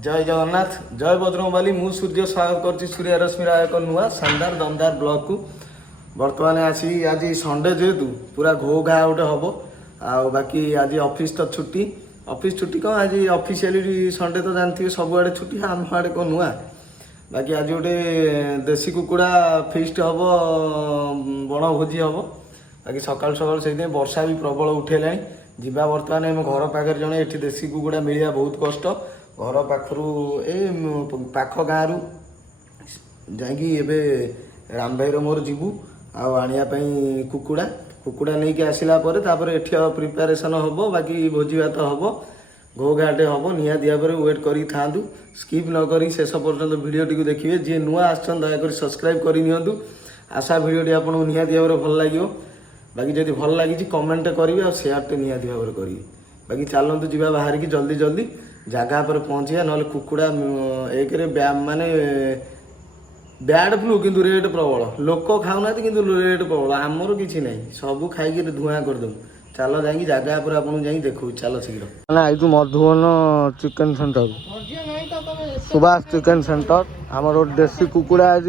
जय जगन्नाथ जय बजरंगबाली मु सूर्य स्वागत कर सूर्य रश्मि राय एक नुआ शानदार दमदार ब्लॉग को बर्तमान आसी आज संडे जेहेतु पूरा घो घा गोटे हम बाकी आज ऑफिस तो छुट्टी ऑफिस छुट्टी कौन आज ऑफिशियली संडे तो जानते सब आड़े छुट्टी आम आड़े कौन नुआ बाकी आज गोटे देसी कुकुड़ा फिस्ट हम बण भोजी हम बाकी सकाल सकाल से वर्षा भी प्रबल उठेला जीवा बर्तमान आम घर पाखे जड़े ये देसी कुकुड़ा मिलवा बहुत कष्ट घर पाखु ए पाख गाँव जा राम भाई मोर जीवु आने कुकुड़ा कुकुड़ा नहीं कि आसला एठी प्रिपेरेसन हम बाकी भोजी भात हम घो घाटे हम निआ दिया पर वेट करी थांतु स्किप न करी शेष पर्यंत भिडियोटी को देखिए जी नुआ आसन दयाकोरी सब्सक्राइब करनी आशा भिडियोटी आपको निआ दिया पर भल लगे बाकी जब भल लगी कमेंट करेंगे और सेयारटे निहाती भाव करेंगे बाकी चलतु जी बाहर की जल्दी जल्दी जगह पर पहुँचा ना कुकुड़ा एक माने बैड फ्लू किंतु रेट प्रबल लोक खाऊना कि रेट प्रबल आमर किसी ना सब खाई धुआं करदे चल जा जगह पर आपको जा देखू चल शीघ्र ना आई Madhuban chicken centre Subhash chicken centre आमर देसी कुकुड़ा आज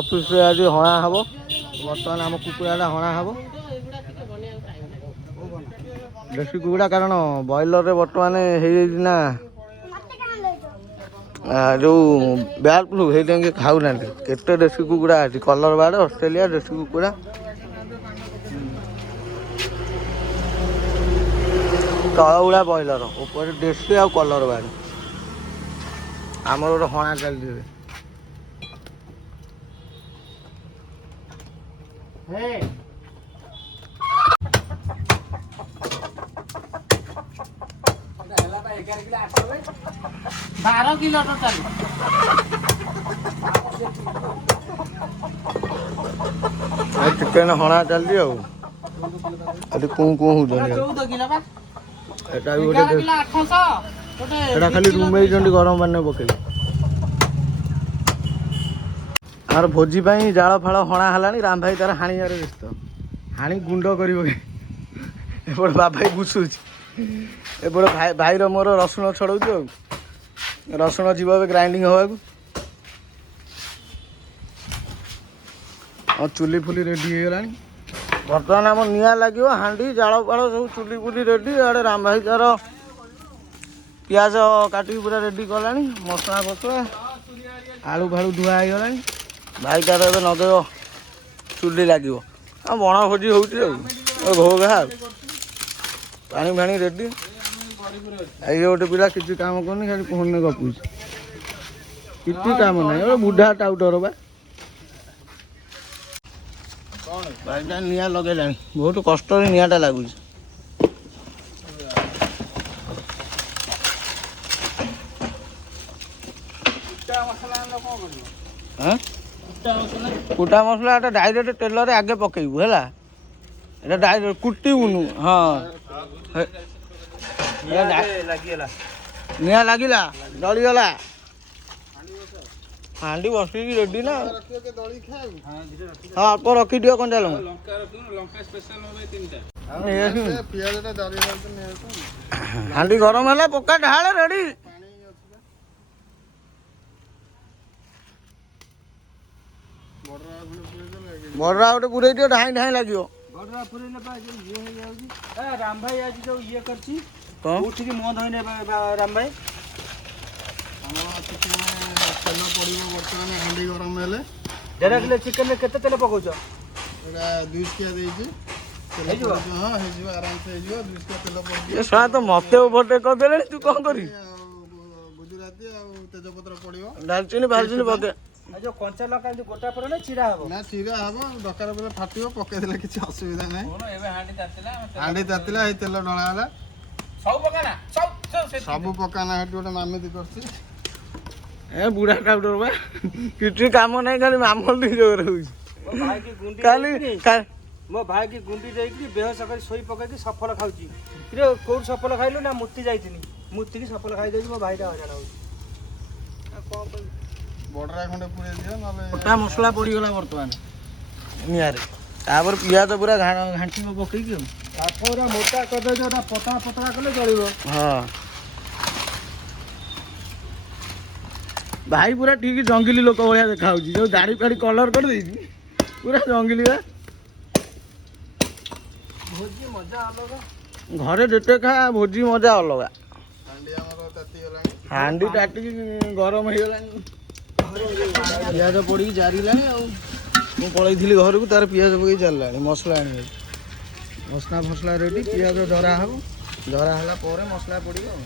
ऑफिस आज हणा हम बर्तमान आम कुकुड़ा हणा हम देसी कुकुड़ा कारण बॉयलर रे बर्तमान ना जो बैड फ्लू है खाऊ ना केते देसी कुकुड़ा अच्छी कलर बाड़ ऑस्ट्रेलिया देसी कुकुड़ा तलगुड़ा बॉयलर ऊपर देसी आ कलर बाड़ आमर गोटे हणा चलती 12 किलो टोटल चिकेन हणा चलती कौ हो 14 किलो बा एटा भी गोटे 800 एटा खाली रूम में जंडी गरम पानी पकेले आर भोजी पाई जाल फाल हणा हलानी राम भाई तार हाणियार व्यस्त हाणी गुंड करिवो एपट बाबाई बुसुच एपट भाईर मोर रसुण छड़ाऊ रसुण जीव ग्राइंडिंग हवा और चुली फुली रेडी हो गला बर्तमान आम निआ लगे हांडी जाल फाल सब चुली फुली रेडी आड़े राम भाई तार पियाज काटिक पूरा रेडी कला मसला फसला आलू फालू धुआ हो गला भाई तार ए नदेव चुली लगे बण भोजी हो घो घा पानी फाणी रेडी ये गोटे पिला किसी काम करनी खाली फोन में गपुच किसी काम ना बुढ़ा टाउटर बा भाई निआ लगे बहुत कष्ट निआटा लगुच कुटा मसला डायरेक्ट तेल आगे पकेबू है डायरेक्ट कुटबुनु हाँ निआ लगिला डलीगला हांडी बसिकी रेडी ना हाँ अल्प रखी दियो कंचा हांडी गरम है पक्का ढाल रेडी बड़ा गोटे पूरे दियो ढाई ढाई लगे राम भाई आज जो ये करची उठी मन होने राम भाई तेल पड़ो बर्तमान हांडी गरम हेले 1.5 किलो चिकेन में केते तेल पकाउछ एटा 2 किया देछि तेल हां हे आराम से 2 किया तेल पड़ ये सा तो मते ओवरटेक कर देले तू कोन करी गुजराती आ तेजपत्र पड़ियो दालचीनी बालचीनी पके जो कंचा लका गोटा पर ना चिरा हबो ना चिरा हबो दरकार बेले फाटियो पके देले किछ असुविधा नै कोन एबे हांडी तातिला ए तेल डळा हला सब पकाना हेटी गोटे मामिति करछि ए बुढ़ा टाउटर बा किछि काम नै खाली मामल दी जोर होई मो भाई की गुंडी खाली मो भाई की गुंडी देकी बेहोश कर सोई पके की सफल खाउची रे कोन सफल खाइलो ना मुत्ती जाईतिनी मुत्ती की सफल खाइ देई मो भाई दा हजाना होई कोन बडरा खंडे पुरे दियो नले मसला पड़ी गला वर्तमान नियारे तापर पियाज पूरा घांटी में पकई के पूरा मोटा कर दे जोटा पतला पतला कले चलिबो हां ଭାଇ ପୁରା ଠିକ୍ ଜଙ୍ଗଲି ଲୋକ ଭଳିଆ ଦେଖାଯାଉଛି, ଯୋଉ ଦାଢ଼ି ଫାଡ଼ି କଲର କରିଦେଇଛି ପୁରା ଜଙ୍ଗଲି ବା। ଭୋଜି ମଜା ଅଲଗା। ଘରେ ଯେତେ ଖା ଭୋଜି ମଜା ଅଲଗା। ହାଣ୍ଡି ଆମର ତାତିଗଲାଣି, ହାଣ୍ଡି ତାଟିକି ଗରମ ହେଇଗଲାଣି, ପିଆଜ ପଡ଼ିକି ଜାରିଲାଣି ଆଉ। ମୁଁ ପଳେଇଥିଲି ଘରକୁ, ତାର ପିଆଜ ପକେଇ ଚାଲିଲାଣି ମସଲା ଆଣିବାକୁ। ମସଲା ଫସଲା ରେଡ଼ି, ପିଆଜ ଜରା ହେବ, ଜରା ହେଲା ପରେ ମସଲା ପଡ଼ିବ ଆଉ।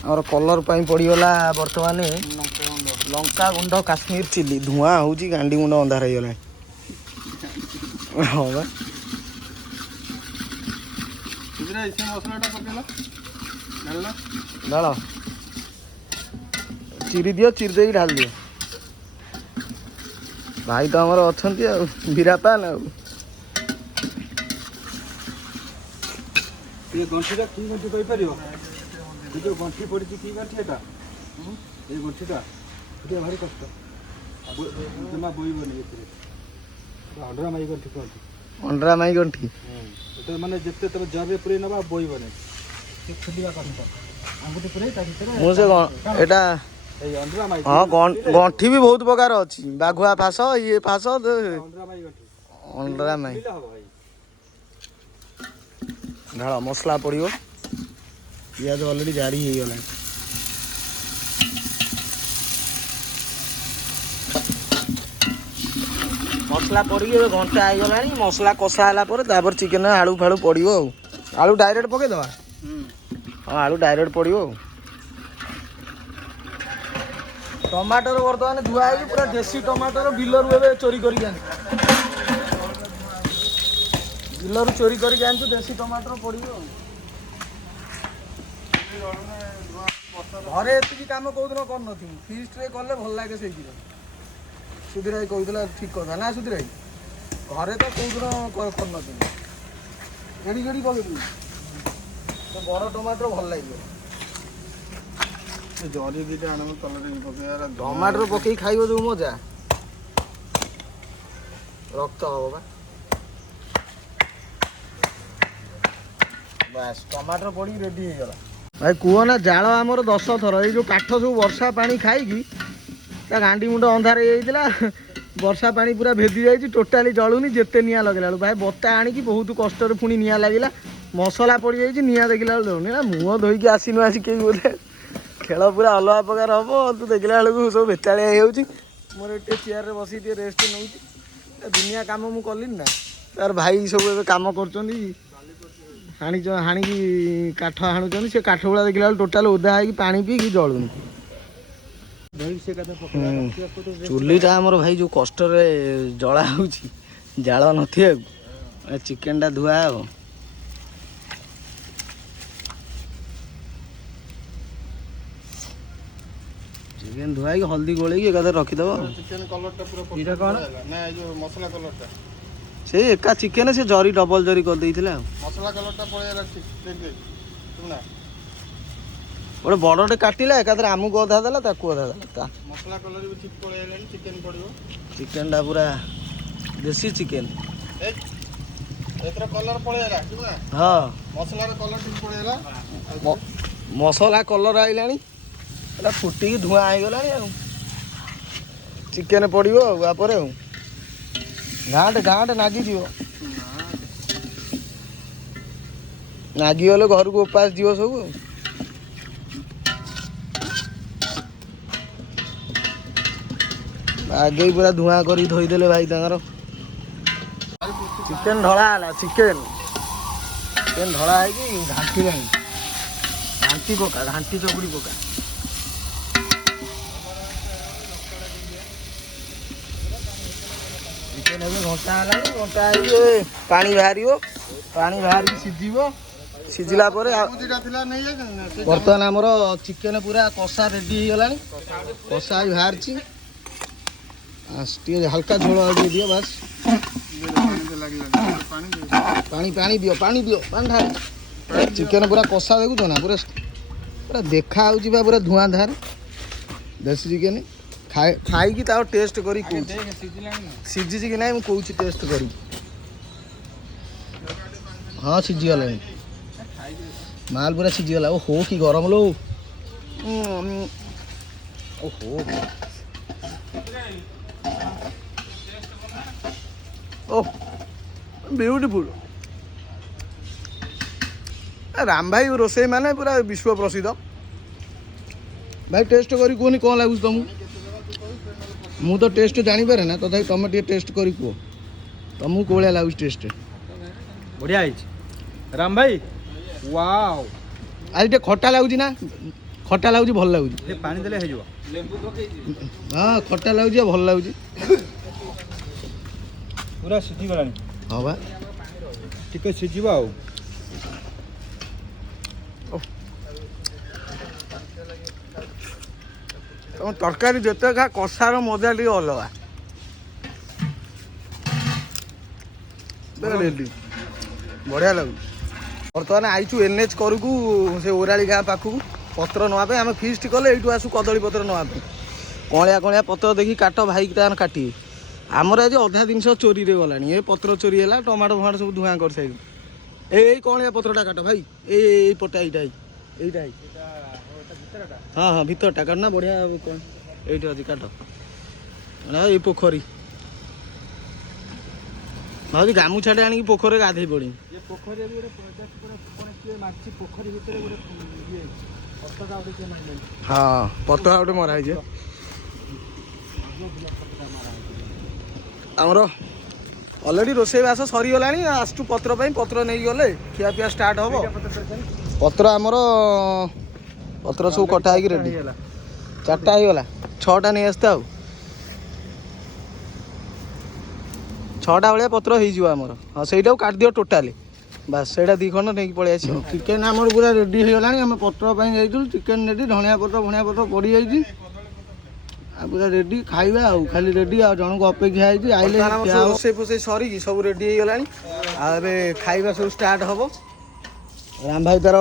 ଆମର କଲର୍ ପାଇଁ ପଡ଼ିଗଲା ବର୍ତ୍ତମାନ ଲଙ୍କା ଗୁଣ୍ଡ କାଶ୍ମୀର ଚିଲି। ଧୂଆଁ ହେଉଛି, ଗାଣ୍ଡି ମୁଣ୍ଡ ଅନ୍ଧାର ହେଇଗଲାଣି। ହଁ ବା ମସଲାଟା ପକେଇଲ ଢାଳ, ଚିରି ଦିଅ, ଚିରି ଦେଇକି ଢାଳି ଦିଅ। ଭାଇ ତ ଆମର ଅଛନ୍ତି ଆଉ, ବିରାପାନ ଆଉ। ଏ ଗଣ୍ଠିଟା କି ଗଣ୍ଠି କହିପାରିବ? ଏ ଯେଉଁ ଗଣ୍ଠି ପଡ଼ିଛି କି ଗଣ୍ଠି ଏଟା? ଏଇ ଗଣ୍ଠିଟା ଟିକେ ଭାରି କଷ୍ଟ, ଜମା ବୋଇବନି ଏଥିରେ। ଅଣ୍ଡରା ମାଇ ଗଣ୍ଠି କୁହନ୍ତି। ଅଣ୍ଡରା ମାଇ ଗଣ୍ଠି ଏଟା ମାନେ ଯେତେ ତମେ ଜରିରେ ପୁରେଇ ନେବା ବୋଇବନି, ସେ ଖୋଲିବା କଷ୍ଟ। ଆଙ୍ଗୁଠି ପୁରେଇ ତା ଭିତରେ ମୁଁ ସେ ଏଟା ଏଇ ଅଣ୍ଡରା ମାଇ। ହଁ ଗଣ୍ଠି ବି ବହୁତ ପ୍ରକାର ଅଛି, ବାଘୁଆ ଫାସ, ଇଏ ଫାସ, ଅଣ୍ଡରା ମାଇ ଗଣ୍ଠି। ଅଣ୍ଡରା ମାଇ। ହବ ଭାଇ। ଢାଳ, ମସଲା ପଡ଼ିବ, ପିଆଜ ଅଲରେଡ଼ି ଜାରି ହେଇଗଲାଣି। ମସଲା ପଡ଼ିକି ଏବେ ଘଣ୍ଟା ହେଇଗଲାଣି, ମସଲା କଷା ହେଲା ପରେ ତାପରେ ଚିକେନ ଆଳୁ ଫାଳୁ ପଡ଼ିବ ଆଉ। ଆଳୁ ଡାଇରେକ୍ଟ ପକେଇଦେବା? ହଁ ଆଳୁ ଡାଇରେକ୍ଟ ପଡ଼ିବ ଆଉ। ଟମାଟର ବର୍ତ୍ତମାନ ଧୁଆ ହେଇକି ପୁରା ଦେଶୀ ଟମାଟର ବିଲରୁ ଏବେ ଚୋରି କରିକି ଆଣିଛୁ। ବିଲରୁ ଚୋରି କରିକି ଆଣିଛୁ, ଦେଶୀ ଟମାଟର ପଡ଼ିବ ଆଉ। ଘରେ ଏତିକି କାମ କୋଉଦିନ କରିନଥିବୁ, ଫିଷ୍ଟରେ କଲେ ଭଲ ଲାଗେ। ସେଇଥିରେ ସୁଧୀର ଭାଇ କହୁଥିଲା ଠିକ୍ କଥା ନା ସୁଧୀର ଭାଇ? ଘରେ ତ କୋଉଦିନ କରିନଥିବୁ, ଏଡ଼ି ଗେଡ଼ି ପକେଇଥିବୁ, ତ ବଡ଼ ଟମାଟର ଭଲ ଲାଗିବ। ଜରି ଦିଟା ଆଣିବୁ ତଲରେ ପକେଇବା। ଟମାଟର ପକେଇ ଖାଇବ ଯୋଉ ମଜା, ରକ୍ତ ହବ ବା। ବାସ୍, ଟମାଟର ପଡ଼ିକି ରେଡ଼ି ହେଇଗଲା। ଭାଇ କୁହ ନା, ଜାଳ ଆମର 10 ଥର। ଏଇ ଯୋଉ କାଠ ସବୁ ବର୍ଷା ପାଣି ଖାଇକି ତା ଗାଣ୍ଡି ମୁଣ୍ଡ ଅନ୍ଧାର ହେଇଯାଇଥିଲା, ବର୍ଷା ପାଣି ପୁରା ଭେଦି ଯାଇଛି, ଟୋଟାଲି ଜଳୁନି। ଯେତେ ନିଆଁ ଲଗେଇଲା ବେଳକୁ ଭାଇ ବତା ଆଣିକି ବହୁତ କଷ୍ଟରେ ପୁଣି ନିଆଁ ଲାଗିଲା। ମସଲା ପଡ଼ିଯାଇଛି, ନିଆଁ ଦେଖିଲା ବେଳକୁ ଜଳୁନି। ନା ମୁହଁ ଧୋଇକି ଆସିନୁ ଆସିକି ବୋଧେ ଖେଳ ପୁରା ଅଲଗା ପ୍ରକାର ହବ। ତୁ ଦେଖିଲା ବେଳକୁ ସବୁ ବେତାଳିଆ ହେଇଯାଉଛି। ମୋର ଟିକେ ଚେୟାରରେ ବସିକି ଟିକେ ରେଷ୍ଟ ନେଉଛି। ଦୁନିଆ କାମ ମୁଁ କଲିନି ନା, ତାର ଭାଇ ସବୁ ଏବେ କାମ କରୁଛନ୍ତି, ହାଣିକି କାଠ ହାଣୁଛନ୍ତି। ସେ କାଠ ଗୁଡ଼ା ଦେଖିଲା ବେଳକୁ ଟୋଟାଲ ଓଦା ହେଇକି ପାଣି ପିଇକି ଜଳୁନି। ଚୁଲିଟା ଆମର ଭାଇ ଯୋଉ କଷ୍ଟରେ ଜଳା ହେଉଛି, ଜାଳ ନଥିବାକୁ ଚିକେନଟା ଧୁଆ ହେବ। ଚିକେନ ଧୁଆ ହେଇକି ହଳଦୀ ଗୋଳେଇକି ଏକାଥରେ ରଖିଦେବ। ଚିକେନ କଲରଟା ପୁରା ଏଇଟା କ'ଣ ନା, ଏଇ ଯୋଉ ମସଲା କଲରଟା ସେ ଏକା ଚିକେନ, ସେ ଜରି ଡବଲ ଜରି କରିଦେଇଥିଲା ଆଉ। ମସଲା କଲରଟା ପଳେଇଲା। ଠିକ୍ ଶୁଣା, ଗୋଟେ ବଡ଼ଟେ କାଟିଲା, ଏକାଥରେ ଆମକୁ ଅଧା ଦେଲା, ତାକୁ ଅଧା ଦେଲା। ମସଲା କଲର ବି ଠିକ୍ ପଳେଇଲାଣି। ଚିକେନ ପଡ଼ିବ, ଚିକେନଟା ପୁରା ଦେଶୀ ଚିକେନ। ଏଥର କଲର ପଳେଇଲା। ଶୁଣା, ହଁ ମସଲାର କଲର ଠିକ୍ ପଳେଇଲା। ମସଲା କଲର ଆଇଲାଣି, ଏଟା ଫୁଟିକି ଧୂଆଁ ହେଇଗଲାଣି ଆଉ। ଚିକେନ ପଡ଼ିବ ଆଉ ତାପରେ ଆଉ। ଘାଣ୍ଟେ ନାଗିଯିବ, ନାଗିଗଲେ ଘରକୁ ଉପାସ ଯିବ ସବୁ ଆଉ। ଆଗେଇ ପୁରା ଧୂଆଁ କରି ଧୋଇଦେଲେ ଭାଇ ତାଙ୍କର। ଚିକେନ ଢଳା ହେଲା, ଚିକେନ ଢଳା ହେଇକି ଘାଣ୍ଟିଲାଣି। ଘାଣ୍ଟି ପକା, ଘାଣ୍ଟି ଚକୁଡ଼ି ପକା। ଚିକେନ ଏବେ ଘଣ୍ଟା ହେଲାଣି, ଘଣ୍ଟା ହେଇକି ପାଣି ବାହାରିବ, ପାଣି ବାହାରିକି ସିଝିବ। ସିଝିଲା ପରେ ବର୍ତ୍ତମାନ ଆମର ଚିକେନ ପୁରା କଷା ରେଡ଼ି ହେଇଗଲାଣି। କଷା ହେଇ ବାହାରିଛି, ଟିକେ ହାଲକା ଝୋଳ ଟିକେ ଦିଅ ବାସ୍। ପାଣି ଦିଅ, ପାଣି ଢାଳ। ଚିକେନ ପୁରା କଷା ଦେଖୁଛ ନା, ପୁରା ଦେଖା ହେଉଛି ବା ପୁରା ଧୂଆଁ ଧାର। ଦେଶୀ ଚିକେନ ଖାଇକି ତାକୁ ଟେଷ୍ଟ କରି କହୁଛି ସିଝିଛି କି ନାହିଁ। ମୁଁ କହୁଛି ଟେଷ୍ଟ କରିକି। ହଁ ସିଝିଗଲାଣି, ମାଲ ପୁରା ସିଝିଗଲା। ଓ ହଉ କି ଗରମ ଲୋ। ओहो ओह ब्यूटीफुल राम भाई रोसे माने पूरा विश्व प्रसिद्ध भाई टेस्ट करी कहनी कौन लगुच तुमको मु तो टेस्ट जानी पारे ना तथापि तुम टे टेस्ट करी कह तुमको कौन लगुच टेस्ट बढ़िया राम भाई वाओ आज टे खट्टा लगुच ना खट्टा लगुच भल लगुच पानी देले हे जो हाँ खट्टा लगुच भल लगुच पूरा सिद्धि गलानी हाँ बा टिके सिझिबा आ तुम तरकारी जिते खा कषार मजा टे अलग रेडी बढ़िया लगुच बर्तमान आईचु एनएच करूँ से ओराली गाँ पाखक पत्र नापे आम फिस्ट कले यू आसू कदली पत्र नापे कलिया कलिया पत्र देखी काट भाई तार काटे आमर आज अधा जिन चोरी रे गलानी ए पत्र चोरी है टमाटो फमाटो सब धुआं कर साइड ए कलिया पत्रटा काट भाई ए पटा यहीटा हाँ हाँ भितरटा काट ना बढ़िया कौन ये अच्छी काट ये पोखरी भाई गामुछाटे आनिक पोखर गाधे पड़ी हाँ पतका गोटे मराई आमर अलरेडी रोसईबास सरीगला आसु पत्र पत्र नहीं गले खिया पिया स्टार्ट हम पत्र आमर पत्र सब कटा हो रेडी 4टा होगला 6टा नहीं आसते आउ 6टा भाया पत्र होमर हाँ सहीटा काट दियो टोटाली बास से 2 खंड नहीं पलि आस चिकेन आम पूरा रेडी हो गला आम पत्र जाइलु चिकेन रेडी धनिया पत्र पड़ जाइए पूरा रेडी खाइबा आउ खाली रेडी आ जन को अपेक्षा है आइले रोसे फोसे सरी सब रेडी हो गला खाइबा सब स्टार्ट हम राम भाई तार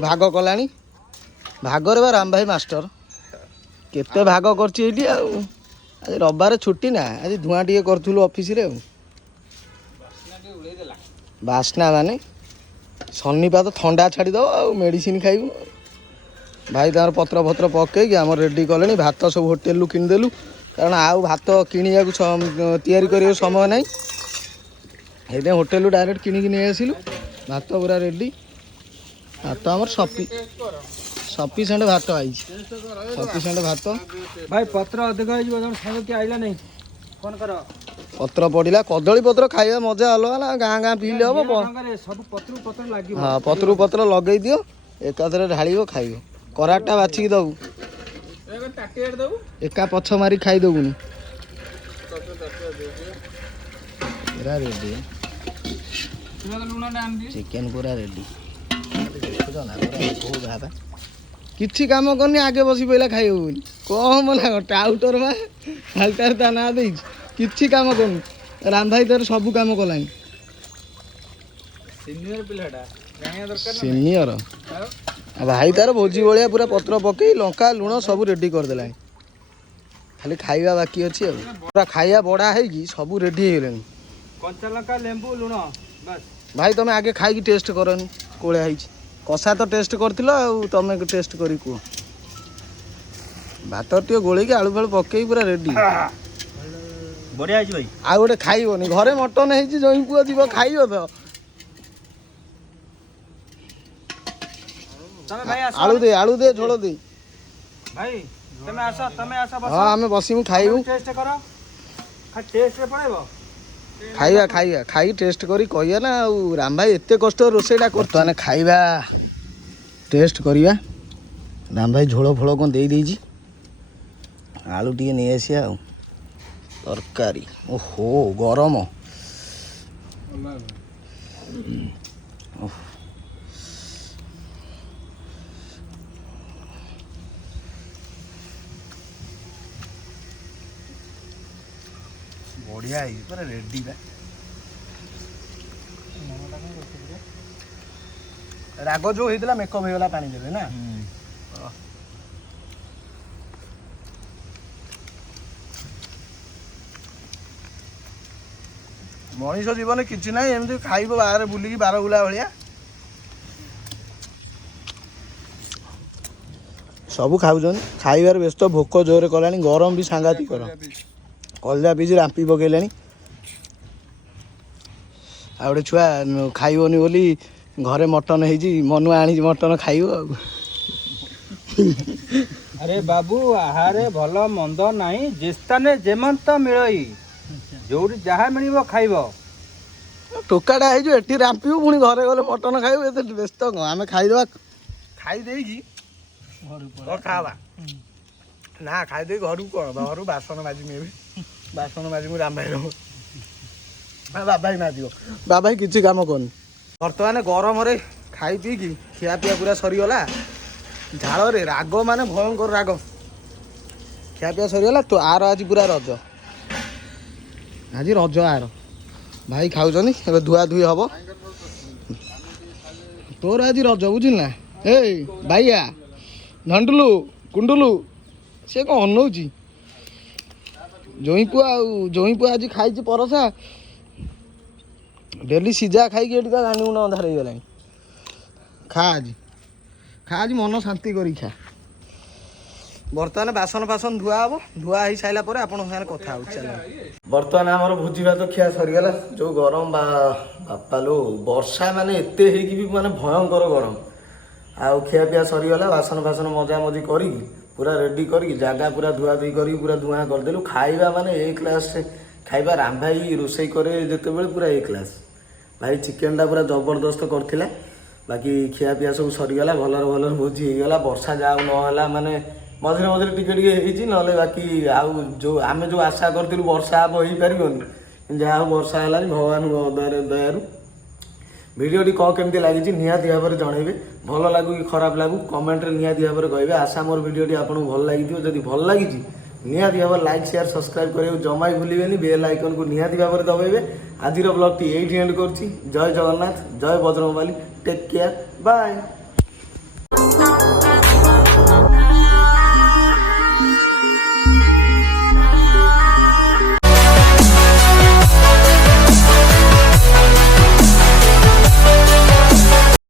भाग कला भागर बा राम भाई मास्टर केते भाग करछि आज रविवार छुट्टी ना आज धुआं टे करूँ ऑफिस रे बास्ना माने शनिपात थंडा छाड़ीद मेडिसिन खाइबू भाई तार पत्र पत्र पकईकि आम रेडी कले भात सब होटेल किनिदेलु कारण आउ भात किणिया तैयारी कर समय ना ये होटेल डायरेक्ट किणिकी नहीं आसिलु भात पूरा रेडी भात आम सफिसीयंट भात आई सफिसीयंट भात भाई पत्र अधिक हो आइला नहीं फोन कर पत्र पड़ा कदली पत्र खाଇବା मजा अलग ना गाँ गाँ पीले हम सब पत्र पत्र लगे हाँ पत्र पत्र लगे दियो एकाथरे ढाल खाइब कराटा बाछिकी दबू एका पछ मारी खाईदेबुनि रेडी चिकेन पूरा रेडी किसी काम करनी आगे बसी पहला खाई बोली कम ना टाउटर मा हालतार ता ना दे किसी काम करनी राम भाई तार सब काम कलानी सीनियर भाई तार भोजी भाया पूरा पत्र पकई लंका लुण सब रेडी करदेला खाली खाइबा बाकी अच्छी पूरा खाइबा बड़ा है सब रेडी हो कंचा लंका लेंबू लुण बस भाई तुम आगे खाई टेस्ट करनी कोलिया है कषा तो टेस्ट कर तुम टेस्ट करी कह भात टे गोल आलू फालू पकई पूरा रेडी बढ़िया भाई आ गोटे खाइबनी घरे मटन है जई पुआ जीव खाइब तो आलू दे झोल दे भाई तमे आसा बस हाँ आमे बसिमु खाइबु टेस्ट करो टेस्ट रे पड़ेबो खाइबा खाइबा खाई टेस्ट करी कहिया ना राम भाई एते कष्ट रोसेटा करताने खाइबा टेस्ट करिया राम भाई झोल फोल कोन दे देजी आलू टी नहीं आसिया तरकारी ओहो गरम बढ़िया पूरा रेडी राग जो होता मेकअप होगा पानी देवे ना मनीष जीवन किसी ना एमती खाइब बाहर बुलिकी बार बुला भाया ସବୁ ଖାଉଛନ୍ତି ଖାଇବାରେ ବ୍ୟସ୍ତ ଭୋକ ଜୋରରେ କଲାଣି ଗରମ ବି ସାଂଘାତିକ ଗରମ କଲଜା ପିସ୍ ରାମ୍ପି ପକେଇଲାଣି ଆଉ ଗୋଟେ ଛୁଆ ଖାଇବନି ବୋଲି ଘରେ ମଟନ ହେଇଛି ମନୁଆ ଆଣିଛି ମଟନ ଖାଇବ ଆଉ ଆରେ ବାବୁ ଆହାରେ ଭଲ ମନ୍ଦ ନାହିଁ ଯେସ୍ତାନେ ଯେମନ୍ତ ମିଳଇ ଯୋଉଠି ଯାହା ମିଳିବ ଖାଇବ ଟୋକାଟା ହେଇଛୁ ଏଠି ରାମ୍ପିବୁ ପୁଣି ଘରେ ଗଲେ ମଟନ ଖାଇବୁ ଏତେ ବ୍ୟସ୍ତ କ'ଣ ଆମେ ଖାଇଦେବା ଖାଇଦେଇକି ଘରକୁ ଖାଇବା ନା ଖାଇଦେଇ ଘରକୁ କ'ଣ ଘରୁ ବାସନ ମାଜିମି ଏବେ ବାସନ ମାଜିମି ରାମଭାଇ ବାବାଇ ମାଜିବ ବାବାଇ କିଛି କାମ କରୁନି ବର୍ତ୍ତମାନ ଗରମରେ ଖାଇ ପିଇକି ଖିଆପିଆ ପୁରା ସରିଗଲା ଝାଳରେ ରାଗ ମାନେ ଭୟଙ୍କର ରାଗ ଖିଆପିଆ ସରିଗଲା ତ ଆର ଆଜି ପୁରା ରଜ ଆଜି ରଜ ଆର ଭାଇ ଖାଉଛନ୍ତି ଏବେ ଧୁଆଧୁଇ ହବ ତୋର ଆଜି ରଜ ବୁଝିଲ ନା ଏଇ ଭାଇଆ ଝଣ୍ଡୁଲୁ କୁଣ୍ଡୁଲୁ ସେ କ'ଣ ଅନଉଛି ଜଇଁ ପୁଅ ଆଜି ଖାଇଛି ପରସା ଡେଲି ସିଝା ଖାଇକି ଏଠି ତା ଗାଣ୍ଡି ମୁଣ୍ଡ ଅନ୍ଧାର ହେଇଗଲାଣି ଖା ଆଜି ମନ ଶାନ୍ତି କରି ଖା ବର୍ତ୍ତମାନ ବାସନ ଧୁଆ ହବ ଧୁଆ ହେଇସାରିଲା ପରେ ଆପଣଙ୍କ ସାଙ୍ଗରେ କଥା ହଉଛି ଚାଲ ବର୍ତ୍ତମାନ ଆମର ଭୋଜି ଭାତ ଖିଆ ସରିଗଲା ଯୋଉ ଗରମ ବାପା ଲୋ ବର୍ଷା ମାନେ ଏତେ ହେଇକି ବି ମାନେ ଭୟଙ୍କର ଗରମ ଆଉ ଖିଆପିଆ ସରିଗଲା ବାସନ ମଜାମଜି କରିକି ପୁରା ରେଡ଼ି କରିକି ଜାଗା ପୁରା ଧୁଆଧୁଇ କରିକି ପୁରା ଧୂଆଁ କରିଦେଲୁ ଖାଇବା ମାନେ ଏ କ୍ଲାସ୍ରେ ଖାଇବା ରାମ ଭାଇ ରୋଷେଇ କରେ ଯେତେବେଳେ ପୁରା ଏ କ୍ଲାସ୍ ଭାଇ ଚିକେନଟା ପୁରା ଜବରଦସ୍ତ କରିଥିଲା ବାକି ଖିଆପିଆ ସବୁ ସରିଗଲା ଭଲରେ ଭୋଜି ହେଇଗଲା ବର୍ଷା ଯାହା ନହେଲା ମାନେ ମଝିରେ ଟିକେ ହେଇଛି ନହେଲେ ବାକି ଆଉ ଆମେ ଯେଉଁ ଆଶା କରିଥିଲୁ ବର୍ଷା ହେବ ହେଇପାରିବନି ଯାହା ହଉ ବର୍ଷା ହେଲାନି ଭଗବାନଙ୍କ ଦୟାରୁ ଭିଡ଼ିଓଟି କ'ଣ କେମିତି ଲାଗିଛି ନିହାତି ଭାବରେ ଜଣେଇବେ ଭଲ ଲାଗୁ କି ଖରାପ ଲାଗୁ କମେଣ୍ଟରେ ନିହାତି ଭାବରେ କହିବେ ଆଶା ମୋର ଭିଡ଼ିଓଟି ଆପଣଙ୍କୁ ଭଲ ଲାଗିଥିବ ଯଦି ଭଲ ଲାଗିଛି ନିହାତି ଭାବରେ ଲାଇକ୍ ସେୟାର ସବସ୍କ୍ରାଇବ୍ କରିବାକୁ ଜମା ବି ଭୁଲିବେନି ବେଲ୍ ଆଇକନ୍କୁ ନିହାତି ଭାବରେ ଦବାଇବେ ଆଜିର ବ୍ଲଗ୍ଟି ଏଇଠି ଏଣ୍ଡ କରୁଛି ଜୟ ଜଗନ୍ନାଥ ଜୟ ବଜରଙ୍ଗବାଲି ଟେକ୍ କେୟାର ବାଏ।